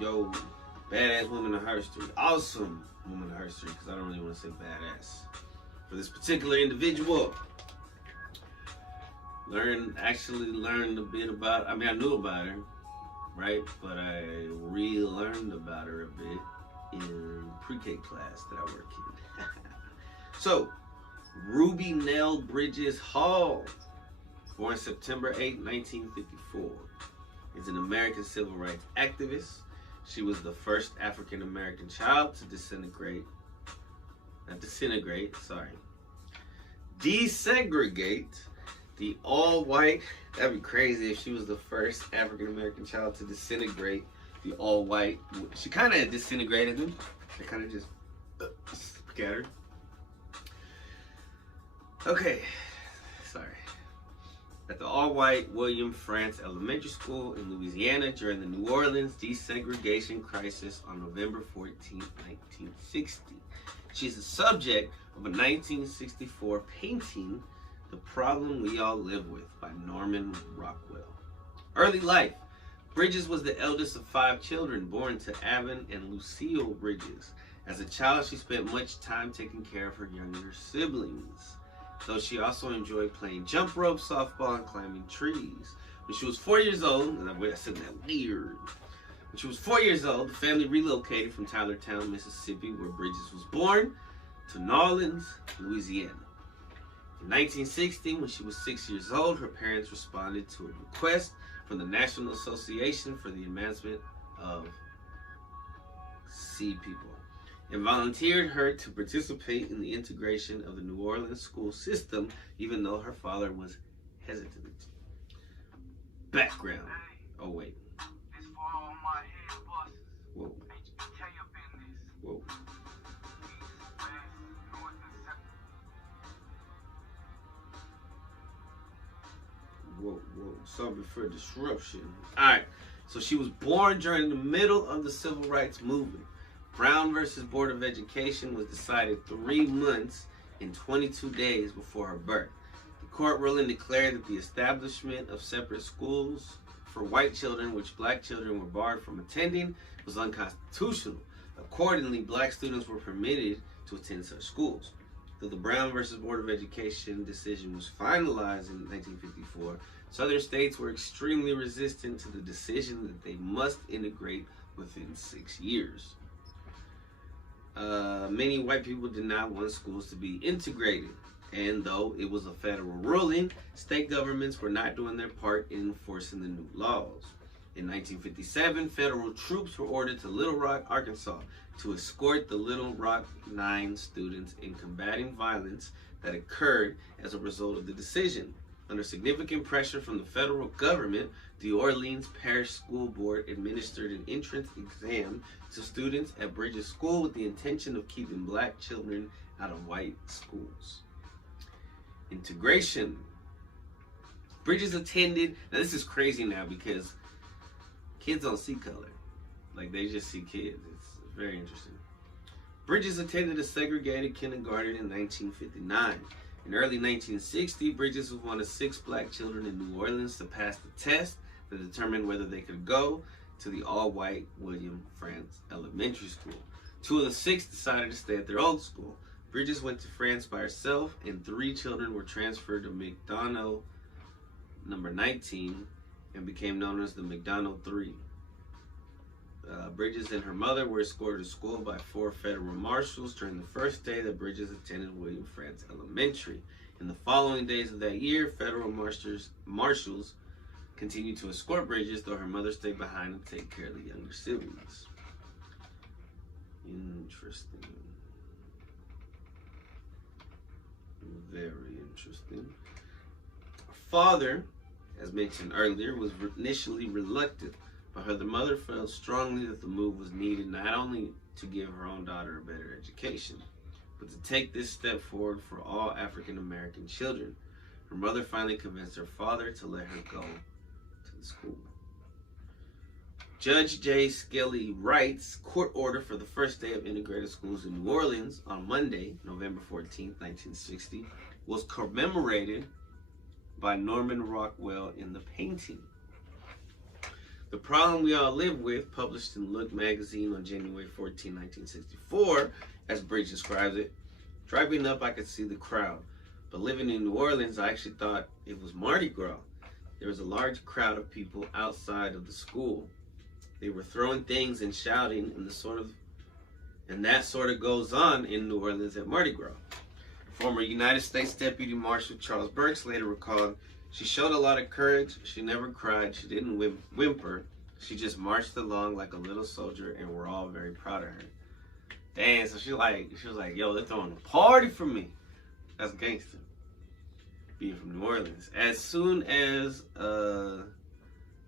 Yo. Badass woman of Herstory. Awesome woman of Herstory, because I don't really want to say badass. For this particular individual, actually learned a bit about, I knew about her, right? But I relearned about her a bit in pre-K class that I work in. So, Ruby Nell Bridges Hall, born September 8, 1954, is an American civil rights activist. She was the first African American child to desegregate, the all-white, that'd be crazy if she was the first African American child to disintegrate the all-white. She kind of disintegrated them. They kind of just scattered. Okay, sorry. At the all-white William Frantz Elementary School in Louisiana during the New Orleans desegregation crisis on November 14, 1960. She's the subject of a 1964 painting, The Problem We All Live With, by Norman Rockwell. Early life. Bridges was the eldest of 5 children born to Avon and Lucille Bridges. As a child, she spent much time taking care of her younger siblings, though she also enjoyed playing jump rope, softball, and climbing trees. When she was 4 years old, and I said that weird. When she was 4 years old, the family relocated from Tylertown, Mississippi, where Bridges was born, to New Orleans, Louisiana. In 1960, when she was 6 years old, her parents responded to a request from the National Association for the Advancement of Sea People and volunteered her to participate in the integration of the New Orleans school system, even though her father was hesitant. Background. Oh, wait. This for all my head bosses. Whoa. HBK up in this. Whoa. Whoa. Sorry for disruption. Alright, so she was born during the middle of the Civil Rights Movement. Brown versus Board of Education was decided 3 months and 22 days before her birth. The court ruling declared that the establishment of separate schools for white children, which black children were barred from attending, was unconstitutional. Accordingly, black students were permitted to attend such schools. Though the Brown versus Board of Education decision was finalized in 1954, Southern states were extremely resistant to the decision that they must integrate within 6 years. Many white people did not want schools to be integrated, and though it was a federal ruling, state governments were not doing their part in enforcing the new laws. In 1957, federal troops were ordered to Little Rock, Arkansas, to escort the Little Rock 9 students in combating violence that occurred as a result of the decision. Under significant pressure from the federal government, the Orleans Parish School Board administered an entrance exam to students at Bridges School with the intention of keeping black children out of white schools. Integration. Bridges attended, now this is crazy now because kids don't see color. Like, they just see kids. It's very interesting. Bridges attended a segregated kindergarten in 1959. In early 1960, Bridges was one of 6 black children in New Orleans to pass the test that determined whether they could go to the all-white William Frantz Elementary School. 2 of the 6 decided to stay at their old school. Bridges went to France by herself, and 3 children were transferred to McDonough number 19 and became known as the McDonough 3. Bridges and her mother were escorted to school by 4 federal marshals during the first day that Bridges attended William Frantz Elementary. In the following days of that year, federal marshals continued to escort Bridges, though her mother stayed behind to take care of the younger siblings. Interesting. Very interesting. Her father, as mentioned earlier, was initially reluctant, but her mother felt strongly that the move was needed not only to give her own daughter a better education, but to take this step forward for all African American children. Her mother finally convinced her father to let her go to the school. Judge J. Skelly Wright's court order for the first day of integrated schools in New Orleans on Monday, November 14, 1960, was commemorated by Norman Rockwell in the painting. The Problem We All Live With, published in Look magazine on January 14, 1964, as Bridge describes it. Driving up, I could see the crowd. But living in New Orleans, I actually thought it was Mardi Gras. There was a large crowd of people outside of the school. They were throwing things and shouting, and that sort of goes on in New Orleans at Mardi Gras. Former United States Deputy Marshal Charles Burks later recalled, "She showed a lot of courage. She never cried. She didn't whimper. She just marched along like a little soldier, and we're all very proud of her." Damn, so she was like, yo, they're throwing a party for me. That's gangster. Being from New Orleans. As soon as, so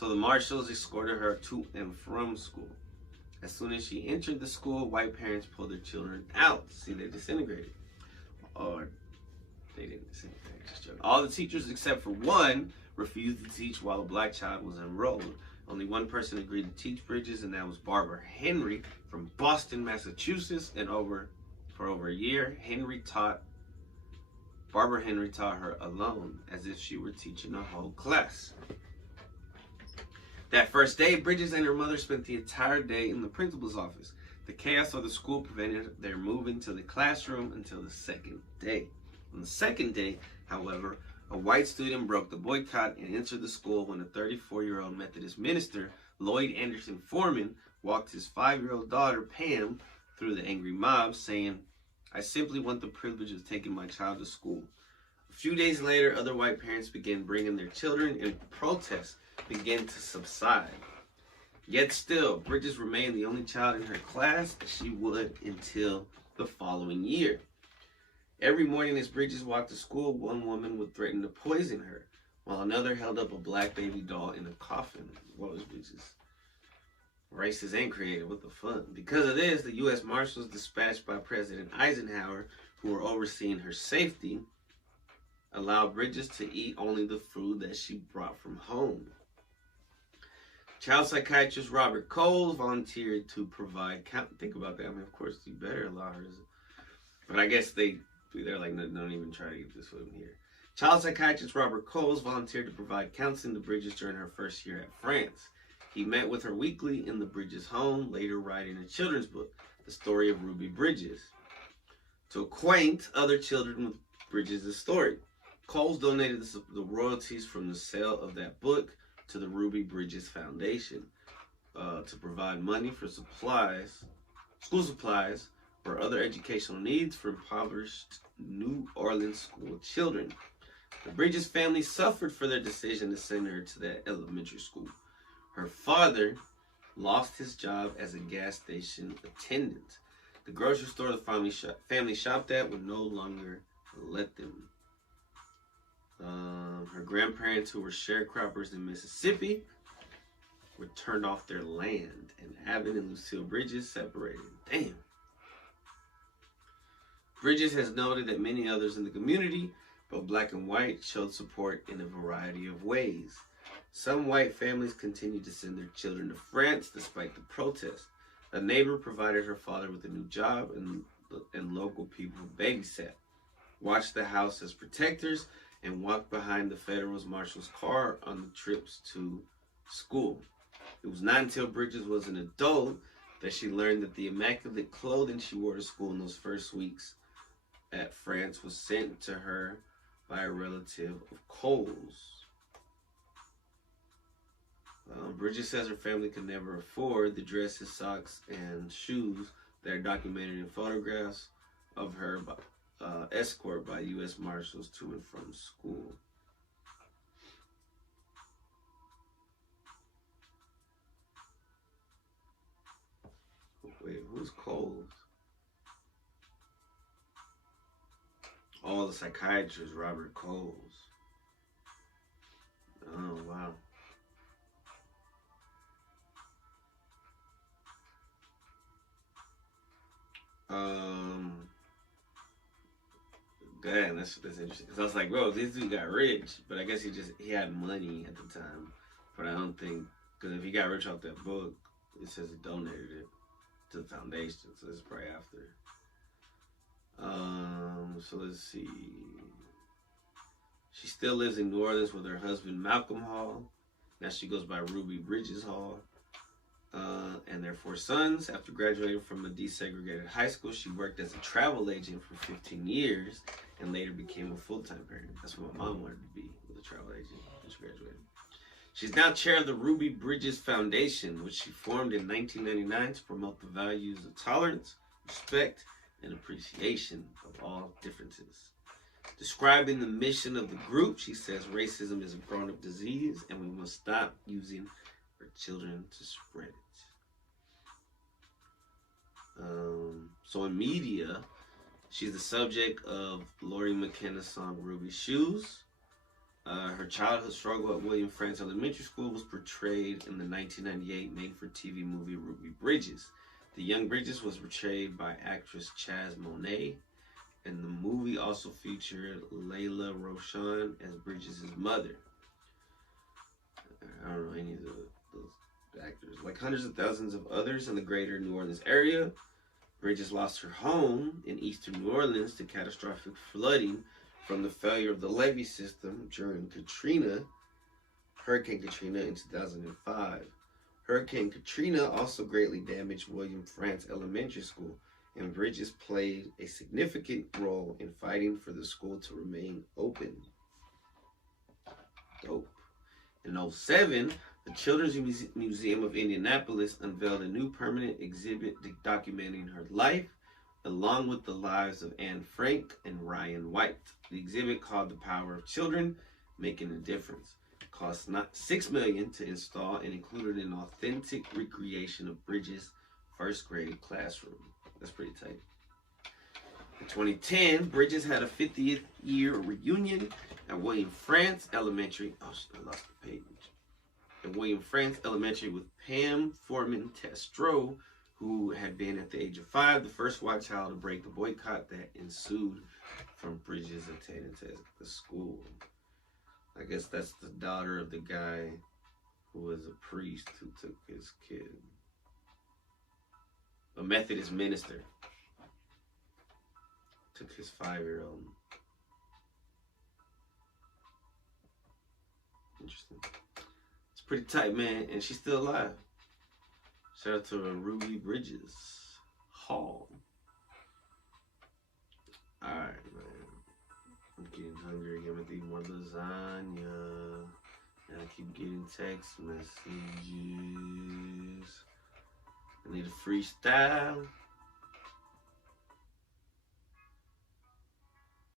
the marshals escorted her to and from school. As soon as she entered the school, white parents pulled their children out. See, they disintegrated. Or they didn't disintegrate, just joking. All the teachers except for one refused to teach while a black child was enrolled. Only one person agreed to teach Bridges, and that was Barbara Henry from Boston, Massachusetts. And for over a year, Barbara Henry taught her alone, as if she were teaching a whole class. That first day, Bridges and her mother spent the entire day in the principal's office. The chaos of the school prevented their moving to the classroom until the second day. On the second day, however, a white student broke the boycott and entered the school when a 34-year-old Methodist minister, Lloyd Anderson Foreman, walked his 5-year-old daughter, Pam, through the angry mob, saying, "I simply want the privilege of taking my child to school." A few days later, other white parents began bringing their children, and protests began to subside. Yet still, Bridges remained the only child in her class, as she would until the following year. Every morning as Bridges walked to school, one woman would threaten to poison her, while another held up a black baby doll in a coffin. What was Bridges? Racist and creative, what the fuck? Because of this, the U.S. Marshals dispatched by President Eisenhower, who were overseeing her safety, allowed Bridges to eat only the food that she brought from home. Child psychiatrist Robert Coles volunteered to provide think about that. I mean, of course, you better allow her. But I guess they're like, no, don't even try to get this one here. Child psychiatrist Robert Coles volunteered to provide counseling to Bridges during her first year at France. He met with her weekly in the Bridges home, later writing a children's book, The Story of Ruby Bridges, to acquaint other children with Bridges' story. Coles donated the royalties from the sale of that book to the Ruby Bridges Foundation to provide money for school supplies, or other educational needs for impoverished New Orleans school children. The Bridges family suffered for their decision to send her to that elementary school. Her father lost his job as a gas station attendant. The grocery store the family shopped at would no longer let them. Her grandparents, who were sharecroppers in Mississippi, were turned off their land, and Abbott and Lucille Bridges separated. Damn. Bridges has noted that many others in the community, both black and white, showed support in a variety of ways. Some white families continued to send their children to France despite the protests. A neighbor provided her father with a new job, and local people babysat, watched the house as protectors, and walked behind the Federal Marshal's car on the trips to school. It was not until Bridges was an adult that she learned that the immaculate clothing she wore to school in those first weeks at France was sent to her by a relative of Cole's. Bridges says her family could never afford the dresses, socks, and shoes that are documented in photographs of her escort by U.S. Marshals to and from school. Wait, who's Coles? Oh, the psychiatrist, Robert Coles. Oh, wow. Damn, that's interesting. So I was like, bro, this dude got rich, but I guess he had money at the time. But I don't think, because if he got rich off that book, it says he donated it to the foundation, so it's probably after. So let's see. She still lives in New Orleans with her husband, Malcolm Hall. Now she goes by Ruby Bridges Hall. And their 4 sons. After graduating from a desegregated high school, she worked as a travel agent for 15 years and later became a full-time parent. That's what my mom wanted to be, was a travel agent when she graduated. She's now chair of the Ruby Bridges Foundation, which she formed in 1999 to promote the values of tolerance, respect, and appreciation of all differences. Describing the mission of the group, she says racism is a grown-up disease and we must stop using our children to spread it. So in media, she's the subject of Lori McKenna's song Ruby's Shoes. Her childhood struggle at William Frantz Elementary School was portrayed in the 1998 made-for-TV movie Ruby Bridges. The young Bridges was portrayed by actress Chaz Monet, and the movie also featured Layla Roshan as Bridges' mother. I don't know any of those actors. Like hundreds of thousands of others in the greater New Orleans area, Bridges lost her home in eastern New Orleans to catastrophic flooding from the failure of the levee system during Hurricane Katrina in 2005. Hurricane Katrina also greatly damaged William Frantz Elementary School, and Bridges played a significant role in fighting for the school to remain open. Dope. In 2007, the Children's Museum of Indianapolis unveiled a new permanent exhibit documenting her life, along with the lives of Anne Frank and Ryan White. The exhibit, called The Power of Children, Making a Difference, cost not $6 million to install and included an authentic recreation of Bridges' first grade classroom. That's pretty tight. In 2010, Bridges had a 50th year reunion at William Frantz Elementary. Oh, I lost the page. At William Frantz Elementary with Pam Foreman Testro, who had been at the age of 5 the first white child to break the boycott that ensued from Bridges attendance at the school. I guess that's the daughter of the guy who was a priest who took his kid. A Methodist minister took his 5-year-old. Interesting. It's pretty tight, man, and she's still alive. Shout out to Ruby Bridges Hall. Alright, man. I'm getting hungry. I'm gonna eat more lasagna. And I keep getting text messages. I need a freestyle.